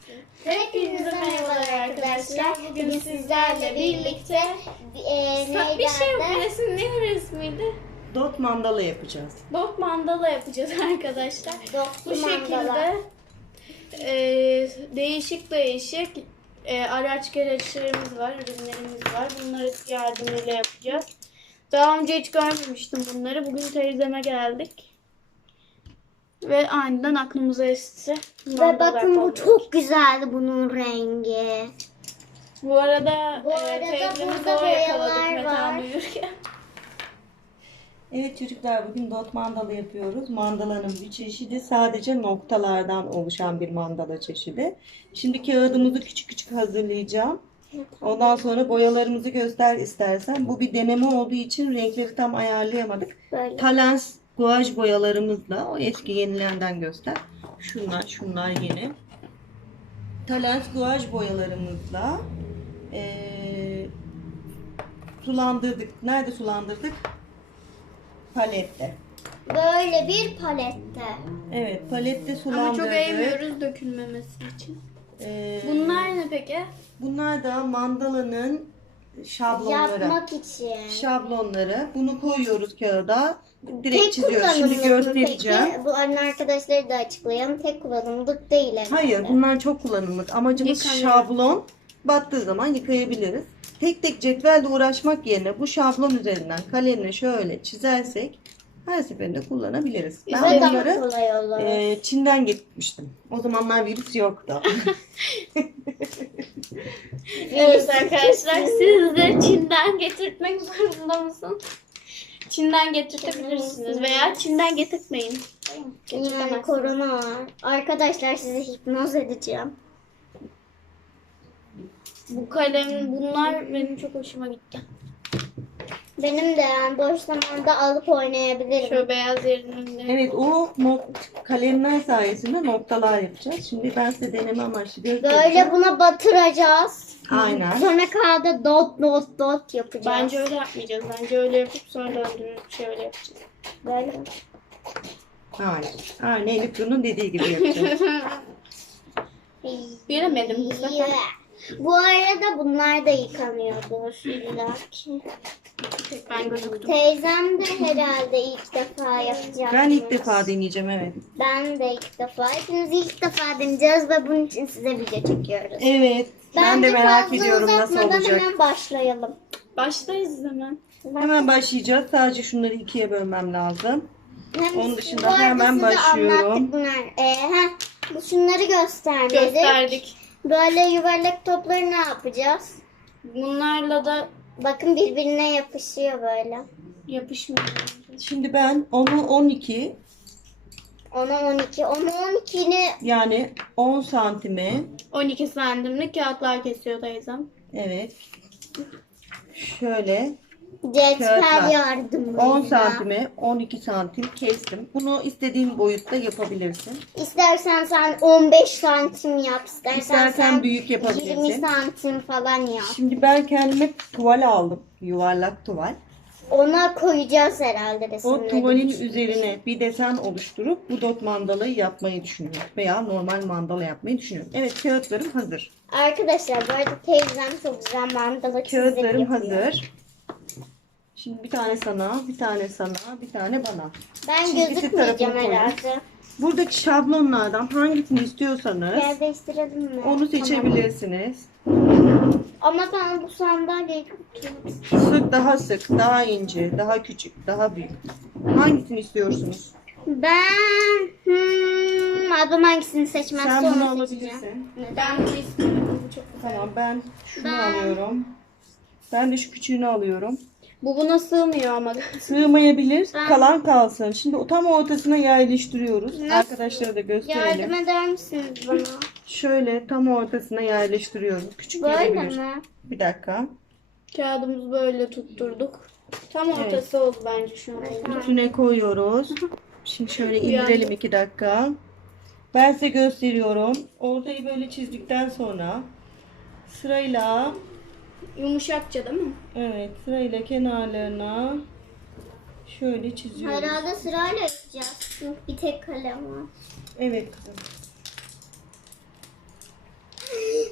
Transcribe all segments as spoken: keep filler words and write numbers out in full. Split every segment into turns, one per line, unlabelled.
Hepinize merhabalar arkadaşlar. Bugün sizlerle birlikte e,
Bir şey yok, resim ne resmiydi?
Dot mandala yapacağız.
Dot mandala yapacağız arkadaşlar. Bu şekilde e, değişik değişik e, araç gereçlerimiz var, ürünlerimiz var. Bunları yardımıyla yapacağız. Daha önce hiç görmemiştim bunları. Bugün teyzeme geldik. Ve aniden aklımıza esti.
Ve bakın bu çok güzeldi bunun rengi.
Bu arada,
Bu
e,
arada
teyzemizi
burada
o yakaladık
boyalar
Metehan
var.
uyurken.
Evet çocuklar, bugün dot mandala yapıyoruz. Mandalanın bir çeşidi, sadece noktalardan oluşan bir mandala çeşidi. Şimdi kağıdımızı küçük küçük hazırlayacağım. Ondan sonra boyalarımızı göster istersen. Bu bir deneme olduğu için renkleri tam ayarlayamadık.
Böyle.
Talens guaj boyalarımızla, o eski yenilenden göster. Şunlar, şunlar yeni. Talens guaj boyalarımızla ee, sulandırdık. Nerede sulandırdık? Palette.
Böyle bir palette.
Evet, palette
Ama
sulandırdık.
çok eğmiyoruz dökülmemesi için.
Ee,
Bunlar ne peki?
Bunlar da mandalanın şablonları.
Yapmak için.
Şablonları. Bunu koyuyoruz kağıda. Direkt
Tek
çiziyoruz. Şimdi
kullanımlık mı
göstereceğim.
peki? Bu anne arkadaşları da açıklayalım. Tek kullanımlık değil herhalde.
Hayır, bunlar çok kullanımlık. Amacımız
Yıkanıyor.
şablon. Battığı zaman yıkayabiliriz. Tek tek cetvelle uğraşmak yerine bu şablon üzerinden kalemle şöyle çizersek her seferinde kullanabiliriz.
Ve
Ben
daha
bunları
kolay olur.
e, Çin'den getirmiştim. O zamanlar virüs yoktu.
Evet arkadaşlar, siz de Çin'den getirtmek zorunda mısın? Çin'den getirtebilirsiniz veya Çin'den getirtmeyin.
Yani
Getirtemezsiniz.
korona var. Arkadaşlar sizi hipnoz edeceğim.
Bu kalem, bunlar benim çok hoşuma gitti.
Benim de yani boş zamanda alıp oynayabilirim.
Şu beyaz yerinde.
Evet, o nok kalemler sayesinde noktalar yapacağız. Şimdi ben size deneme amaçlı göstereceğim.
Böyle buna batıracağız.
Aynen.
Sonra kağıda dot dot dot yapacağız.
Bence öyle yapmayacağız. Bence öyle yapıp sonra döndürüp şöyle yapacağız.
Böyle mi?
Hayır. Aynen Elif Nur'un dediği gibi yapacağız.
Bilemedim bu sefer.
Yeah. Bu arada bunlar da yıkanıyordur illa ki.
Ben gözüktüm.
Teyzem de herhalde ilk defa yapacak.
Ben ilk defa deneyeceğim, evet.
Ben de ilk defa. Hepimiz ilk defa deneyeceğiz ve bunun için size video çekiyoruz.
Evet. Ben de
Bence
merak
fazla
ediyorum nasıl
uzatmadan
olacak.
hemen başlayalım.
Başlayız hemen.
Hemen başlayacağız. Sadece şunları ikiye bölmem lazım.
Hem
Onun
bu
dışında
arada
hemen
size
başlıyorum.
anlattık bunlar. Ee, heh, bu şunları göstermedik.
Gösterdik.
Böyle yuvarlak topları ne yapacağız?
Bunlarla da
Bakın birbirine yapışıyor böyle.
yapışmıyor.
Şimdi ben onu on iki,
Ona on iki. Onu on ikini
yani on santime,
on iki santimlik kağıtlar kesiyor teyzem.
evet, şöyle
cetvel
Kağıtlar.
yardımıyla.
on santime on iki santim kestim. Bunu istediğin boyutta yapabilirsin.
İstersen sen on beş santim yap. İstersen,
İstersen
sen
büyük yapabilirsin.
yirmi santim falan yap.
Şimdi ben kendime tuval aldım. Yuvarlak tuval.
Ona koyacağız herhalde
O
resimleri.
tuvalin üzerine bir desen oluşturup bu dot mandalayı yapmayı düşünüyorum. Veya normal mandala yapmayı düşünüyorum. Evet, kağıtlarım hazır.
Arkadaşlar bu arada teyzem çok güzel mandala çizim
Kağıtlarım
yapıyor.
hazır. Şimdi bir tane sana, bir tane sana, bir tane bana.
Ben
Çizgisi
gözükmeyeceğim
tarafını koyun.
herhalde.
Buradaki şablonlardan hangisini istiyorsanız
Yer değiştirelim mi?
onu seçebilirsiniz.
Tamam. Ama ben bu sandalyeyi tutuyorum.
Sık, daha sık, daha ince, daha küçük, daha büyük. Hangisini istiyorsunuz?
Ben hmm, ablam hangisini seçmezse
Sen bunu
onu seçeceğim.
alabilirsin.
Ben bunu istiyorum. Bu çok güzel.
Tamam, ben şunu
Ben-
alıyorum. Ben de şu küçüğünü alıyorum.
Bu buna sığmıyor ama.
Sığmayabilir,
Ben-
kalan kalsın. Şimdi o tam ortasına yerleştiriyoruz.
Nasıl?
Arkadaşlara da gösterelim.
Yardım eder misiniz bana?
Şöyle tam ortasına yerleştiriyoruz. Küçük
Böyle
gelebilir.
mi?
Bir dakika.
Kağıdımızı böyle tutturduk. Tam ortası oldu bence şu an.
Üstüne koyuyoruz. Şimdi şöyle
Uyandı.
indirelim iki dakika. Ben size gösteriyorum. Ortayı böyle çizdikten sonra sırayla,
Yumuşakça değil mi?
evet, sırayla kenarlarına şöyle çiziyoruz.
Herhalde sırayla yapacağız. Çünkü bir tek kalem var.
Evet kızım.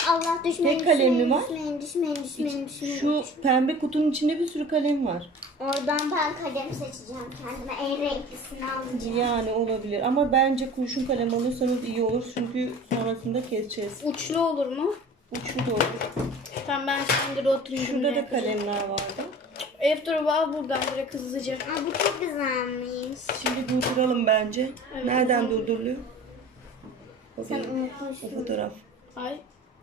Allah düşmeyin,
Tek kalemli
düşmeyin,
var.
düşmeyin, düşmeyin, düşmeyin, düşmeyin.
Şu pembe kutunun içinde bir sürü kalem var.
Oradan ben kalem seçeceğim kendime. En renklisini alacağım.
Yani olabilir ama bence kurşun kalem alırsanız iyi olur çünkü sonrasında keseceğiz.
Uçlu olur mu?
Uçlu da olur.
Tamam ben şimdi de oturayım.
Şurada da
yapacağım.
kalemler vardı.
Elif dur al buradan direkt hızlıca.
Aa, bu çok güzelmiş.
Şimdi durduralım bence.
Evet,
Nereden
tamam.
durduruluyor?
Sen
Bakayım. O
unutmuşsun.
fotoğraf.
Ay.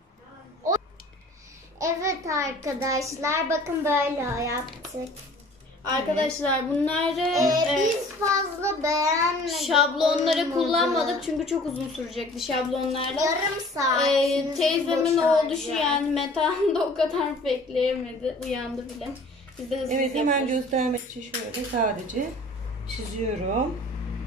Evet arkadaşlar, bakın böyle yaptık.
Arkadaşlar bunları
Ee,
e,
biz fazla beğenmedik.
şablonları
olmadı.
kullanmadık çünkü çok uzun sürecekti şablonlarla.
Yarım saat.
Ee, teyzemin oğlu şu yani Metehan da o kadar bekleyemedi. Uyandı bile. Biz de hızlı
Evet
hızlı
hemen
yapıyoruz.
göstermek için şöyle sadece çiziyorum.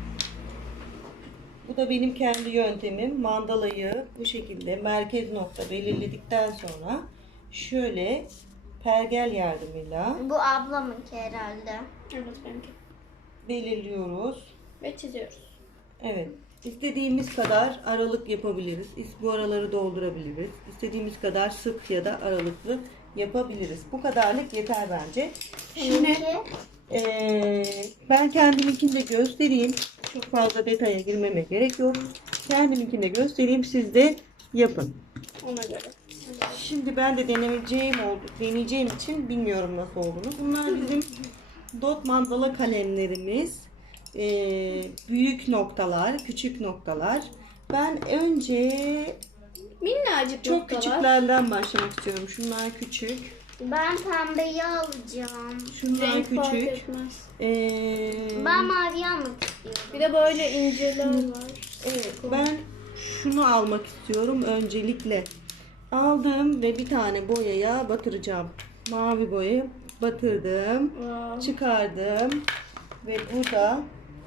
Bu da benim kendi yöntemim. Mandalayı bu şekilde merkez nokta belirledikten sonra şöyle pergel yardımıyla
Bu ablamınki herhalde.
Evet benimki.
belirliyoruz.
Ve çiziyoruz.
Evet. İstediğimiz kadar aralık yapabiliriz. Bu araları doldurabiliriz. İstediğimiz kadar sık ya da aralıklı yapabiliriz. Bu kadarlık yeter bence. Şimdi
Seninki?
eee, ben kendiminkini de göstereyim. Çok fazla detaya girmeme gerek yok. Kendiminkini de göstereyim. Siz de yapın.
Ona göre.
Şimdi ben de deneyeceğim oldu, deneyeceğim için bilmiyorum nasıl olduğunu. Bunlar bizim dot mandala kalemlerimiz. Ee, büyük noktalar, küçük noktalar. Ben önce
Minnacık
çok
noktalar.
küçüklerden başlamak istiyorum. Şunlar küçük,
Ben pembeyi alacağım.
şunlar
Renk fark
küçük.
etmez.
Ee,
Ben mavi almak istiyorum.
Bir de böyle inceler var.
evet, ben şunu almak istiyorum öncelikle. Aldım ve bir tane boyaya batıracağım. Mavi boyayı batırdım.
Wow.
Çıkardım ve burada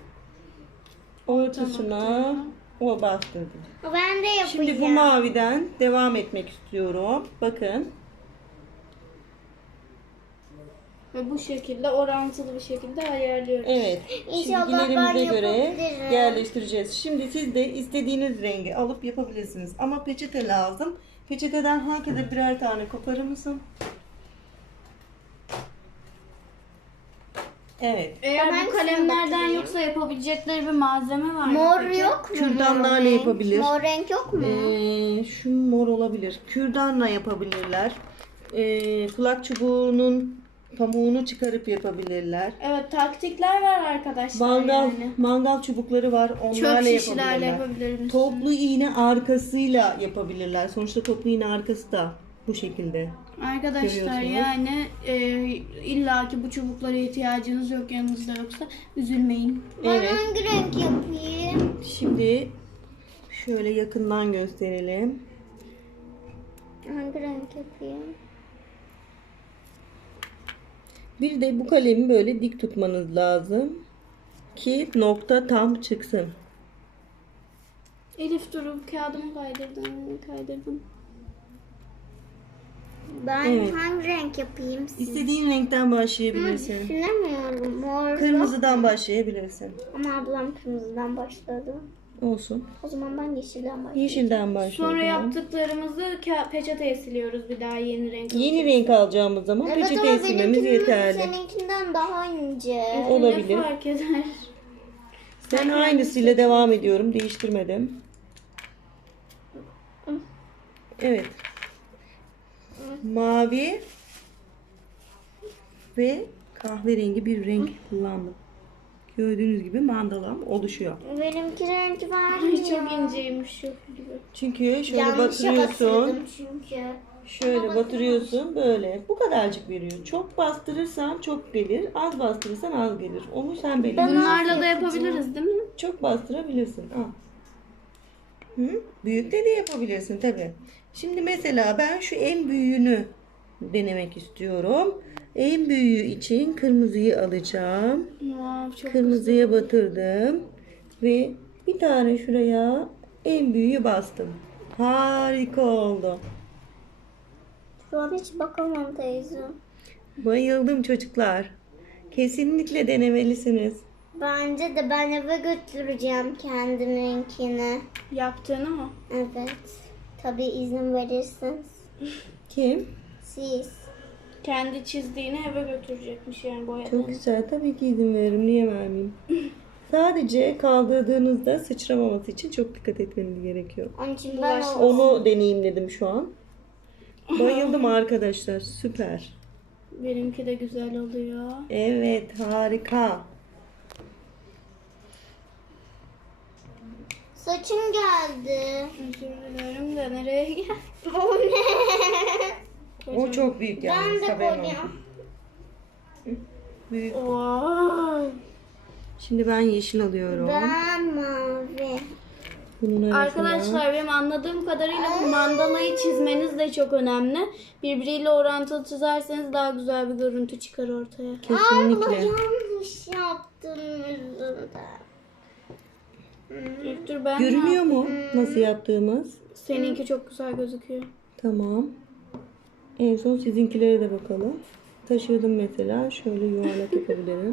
ortasına o bastırdım.
Ben de yapacağım.
Şimdi bu maviden devam etmek istiyorum. Bakın.
Ve bu şekilde orantılı bir şekilde ayarlıyoruz.
Evet.
İnşallah
Çizgilerimize
ben
göre
yapabilirim.
yerleştireceğiz. Şimdi siz de istediğiniz rengi alıp yapabilirsiniz. Ama peçete lazım. Peçeteden herkese birer tane koparır mısın? Evet.
Eğer
Ben
bu
size
kalemlerden
bakayım.
yoksa yapabilecekleri bir malzeme var mı?
Mor
peki?
yok mu?
Kürdanlarla
mor renk?
yapabilir.
Mor renk yok mu?
Ee, şu mor olabilir. Kürdanla yapabilirler. Ee, kulak çubuğunun pamuğunu çıkarıp yapabilirler.
Evet taktikler var arkadaşlar
Mangal
yani.
mangal çubukları var. Onlarla
Çöp şişelerle
yapabilirler.
yapabiliriz.
Toplu iğne arkasıyla yapabilirler. Sonuçta toplu iğne arkası da bu şekilde.
Arkadaşlar
Görüyorsunuz.
yani e, illaki bu çubuklara ihtiyacınız yok yanınızda yoksa üzülmeyin.
Ben
Evet.
hangi renk yapayım?
Şimdi şöyle yakından gösterelim.
Hangi renk yapayım?
Bir de bu kalemi böyle dik tutmanız lazım ki nokta tam çıksın.
Elif durum kağıdımı kaydırdım kaydırdım.
Ben
Evet.
hangi renk yapayım?
İstediğin renkten başlayabilirsin.
Düşünemiyorum. Mor.
Kırmızıdan başlayabilirsin.
Ama ablam kırmızıdan başladı.
Olsun.
O zaman ben yeşilden başlayayım.
Yeşilden başlayalım.
Sonra yaptıklarımızı ka- peçeteye siliyoruz bir daha yeni renk.
Yeni renk alacağımız zaman
Evet
peçeteye
ama
silmemiz
benimkinin
yeterli.
seninkinden daha ince.
Olabilir.
Ne fark eder?
Ben aynısıyla devam ediyorum. Değiştirmedim. Evet. Mavi ve kahverengi bir renk kullandım. Gördüğünüz gibi mandalam oluşuyor.
Benimki renk
Ay
vermiyor.
çok inceymiş şu gibi.
Çünkü şöyle
Yanlışa
batırıyorsun.
batırdım çünkü.
Şöyle batırıyorsun böyle. Bu kadarcık veriyor. Çok bastırırsan çok gelir. Az bastırırsan az gelir. Onu sen belirle.
Bunlarla da yapabiliriz değil mi?
Çok bastırabilirsin. Al. Hı? Büyük de de yapabilirsin tabi. Şimdi mesela ben şu en büyüğünü denemek istiyorum. En büyüğü için kırmızıyı alacağım.
Wow, çok
Kırmızıya batırdım. Ve bir tane şuraya en büyüğü bastım. Harika oldu.
Şu an hiç bakamam teyze.
Bayıldım çocuklar. Kesinlikle denemelisiniz.
Bence de ben eve götüreceğim kendiminkini.
yaptığını mı?
Evet. Tabii izin verirsiniz.
Kim?
Siz.
Kendi çizdiğini eve götürecekmiş yani
Çok
boyadığını.
güzel. Tabii ki izin veririm. Niye vermeyeyim? Sadece kaldırdığınızda sıçramaması için çok dikkat etmeniz gerekiyor.
Onun için ben o...
Onu deneyimledim şu an. Bayıldım arkadaşlar. Süper.
Benimki de güzel oluyor.
Evet, harika.
Saçım geldi.
Özür dilerim de nereye gel?
O ne?
O çok büyük
Ben
yalnız.
de
Haberin
koyacağım.
olsun. Büyük.
Vay.
Şimdi ben yeşil alıyorum.
Ben mavi.
Bunun arasına-
Arkadaşlar benim anladığım kadarıyla bu mandalayı çizmeniz de çok önemli. Birbiriyle orantılı çizerseniz daha güzel bir görüntü çıkar ortaya.
Abla
Kesinlikle.
yanlış yaptım yüzünden.
İlk dur ben
Görünüyor mu nasıl yaptığımız?
Seninki çok güzel gözüküyor.
Tamam. En son sizinkilere de bakalım. Taşıdım mesela. Şöyle yuvarlak yapabilirim.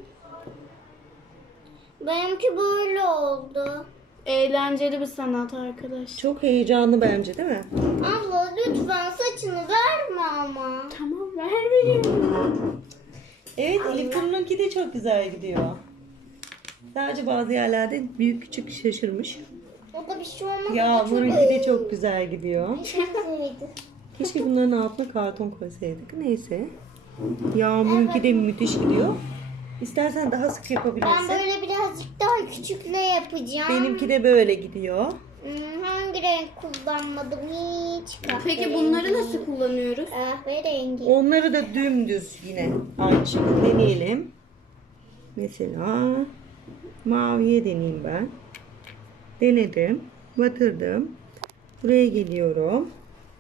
Benimki böyle oldu.
Eğlenceli bir sanat arkadaş.
Çok heyecanlı bence değil mi?
Abla lütfen saçını verme ama.
Tamam ver vereyim.
Evet, Elif Duru'nunki de çok güzel gidiyor. Sadece bazı yerlerde büyük küçük şaşırmış.
O da bir şey olmaz.
Yağmur'unki de çok güzel gidiyor.
Güzeldi.
Keşke bunların altına karton koysaydık. Neyse. Yağmur'unki de müthiş gidiyor. İstersen daha sık
Ben
yapabilirsin.
böyle birazcık daha küçükle yapacağım.
Benimki de böyle gidiyor.
Hmm, hangi renk kullanmadım hiç?
Peki bunları nasıl kullanıyoruz?
Kahverengi.
Onları da dümdüz yine aynı şekilde deneyelim. Mesela maviye deneyeyim ben. Denedim. Batırdım. Buraya geliyorum.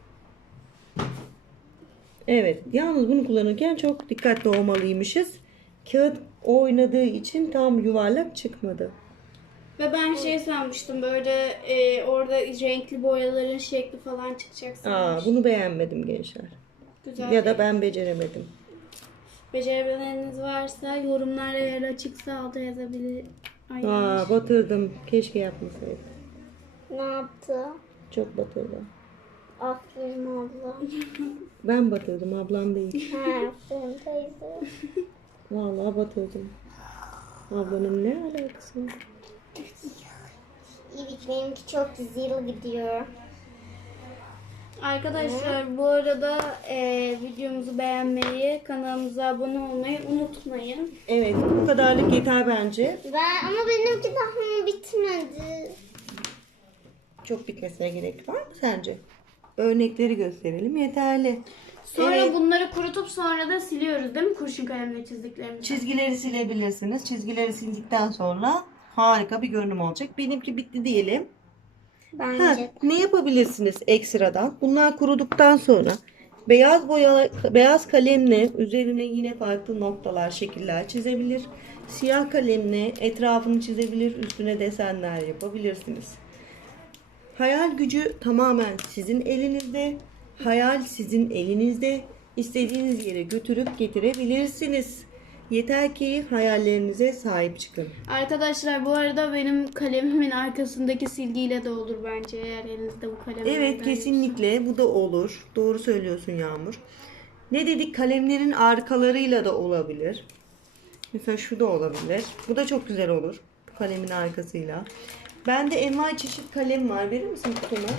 Evet. Yalnız bunu kullanırken çok dikkatli olmalıymışız. Kağıt oynadığı için tam yuvarlak çıkmadı.
Ve ben şey sanmıştım böyle e, orada renkli boyaların şekli falan çıkacak
Aa,
sanmıştım.
bunu beğenmedim gençler.
Güzel.
Ya da ben beceremedim.
Becerebilenleriniz varsa yorumlar eğer açıksa alta yazabilir. Ay,
Aa,
yanlış.
batırdım. Keşke yapmasaydım.
Ne yaptı?
Çok batırdım.
Aferin abla.
Ben batırdım, ablam değil.
Ha, aferin teyze.
Vallahi batırdım. Ablanın ne alakası var?
Evet benimki çok güzel gidiyor.
Arkadaşlar bu arada e, videomuzu beğenmeyi, kanalımıza abone olmayı unutmayın.
Evet, bu kadarlık yeter bence.
Ben ama benimki daha bitmedi.
Çok bitmesine gerek var mı sence? Örnekleri gösterelim, yeterli.
Sonra
Evet.
bunları kurutup sonra da siliyoruz değil mi kurşun kalemle çizdiklerimizi?
Çizgileri silebilirsiniz. Çizgileri sildikten sonra harika bir görünüm olacak. Benimki bitti diyelim. Ha,
Bence.
ne yapabilirsiniz ekstradan? Bunlar kuruduktan sonra beyaz boya, beyaz kalemle üzerine yine farklı noktalar, şekiller çizebilir. Siyah kalemle etrafını çizebilir, üstüne desenler yapabilirsiniz. Hayal gücü tamamen sizin elinizde. Hayal sizin elinizde. İstediğiniz yere götürüp getirebilirsiniz. Yeter ki hayallerinize sahip çıkın.
Arkadaşlar bu arada benim kalemimin arkasındaki silgiyle de olur bence eğer elinizde bu kalem
Evet,
varsa.
kesinlikle bu da olur. Doğru söylüyorsun Yağmur. Ne dedik? Kalemlerin arkalarıyla da olabilir. Mesela şu da olabilir. Bu da çok güzel olur. Bu kalemin arkasıyla. Bende envai çeşit kalem var. Verir misin kutunu?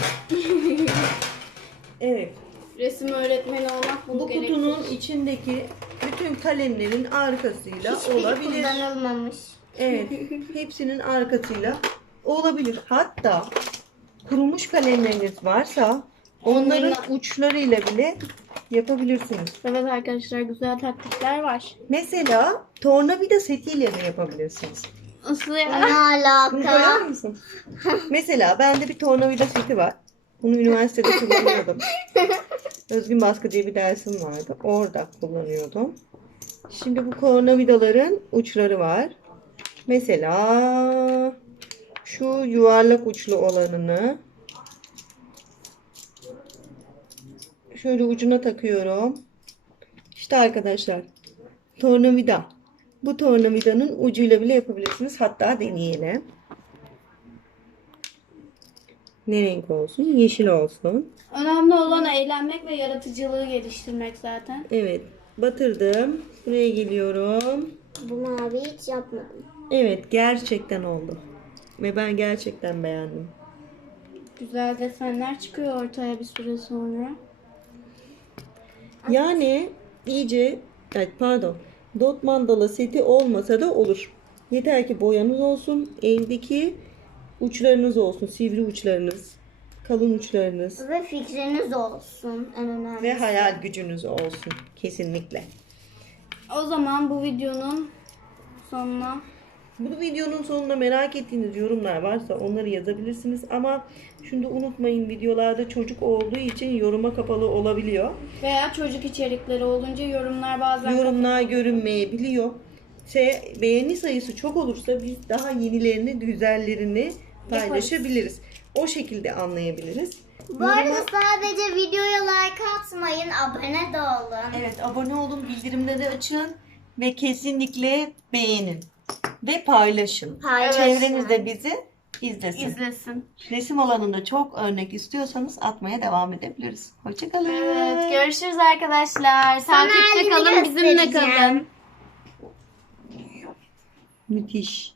Evet.
Resim öğretmeni olmak bunu
Bu
gerektirir.
kutunun içindeki bütün kalemlerin arkasıyla
Hiçbiri
olabilir.
kullanılmamış.
Evet. Hepsinin arkasıyla olabilir. Hatta kurumuş kalemleriniz varsa onların uçlarıyla bile yapabilirsiniz.
Evet arkadaşlar güzel taktikler var.
Mesela tornavida setiyle de yapabilirsiniz.
Nasıl
Ne
ya?
Bunu koyar
alaka?
mısın? Mesela bende bir tornavida seti var. Bunu üniversitede kullanıyordum. Özgün baskı diye bir dersim vardı. Orada kullanıyordum. Şimdi bu tornavidaların uçları var. Mesela şu yuvarlak uçlu olanını şöyle ucuna takıyorum. İşte arkadaşlar tornavida. Bu tornavidanın ucuyla bile yapabilirsiniz. Hatta deneyelim. Ne renk olsun? Yeşil olsun.
Önemli olan eğlenmek ve yaratıcılığı geliştirmek zaten.
Evet. Batırdım. Buraya geliyorum.
Bu mavi hiç yapmadım.
Evet, gerçekten oldu. Ve ben gerçekten beğendim.
Güzel desenler çıkıyor ortaya bir süre sonra.
Yani iyice, evet, pardon, dot mandala seti olmasa da olur. Yeter ki boyanız olsun, evdeki uçlarınız olsun, sivri uçlarınız, kalın uçlarınız
Ve fikriniz olsun en önemlisi.
ve hayal gücünüz olsun kesinlikle.
O zaman bu videonun sonuna
Bu videonun sonunda merak ettiğiniz yorumlar varsa onları yazabilirsiniz ama şunu da unutmayın, videolarda çocuk olduğu için yoruma kapalı olabiliyor.
veya çocuk içerikleri olunca yorumlar bazen
Yorumlar görünmeyebiliyor. Se beğeni sayısı çok olursa biz daha yenilerini, güzellerini paylaşabiliriz. O şekilde anlayabiliriz.
Bu arada sadece videoya like atmayın, abone de olun.
Evet, abone olun, bildirimleri açın ve kesinlikle beğenin ve paylaşın.
Paylaşın.
Çevreniz de bizi izlesin.
izlesin.
Resim alanında çok örnek istiyorsanız atmaya devam edebiliriz. Hoşçakalın.
Evet, görüşürüz arkadaşlar.
Sana
Takipte
halini
kalın, bizimle
göstereceğim.
kalın.
Müthiş.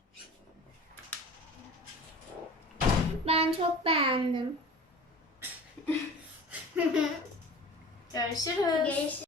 Ben çok beğendim.
Görüşürüz.
Görüşürüz.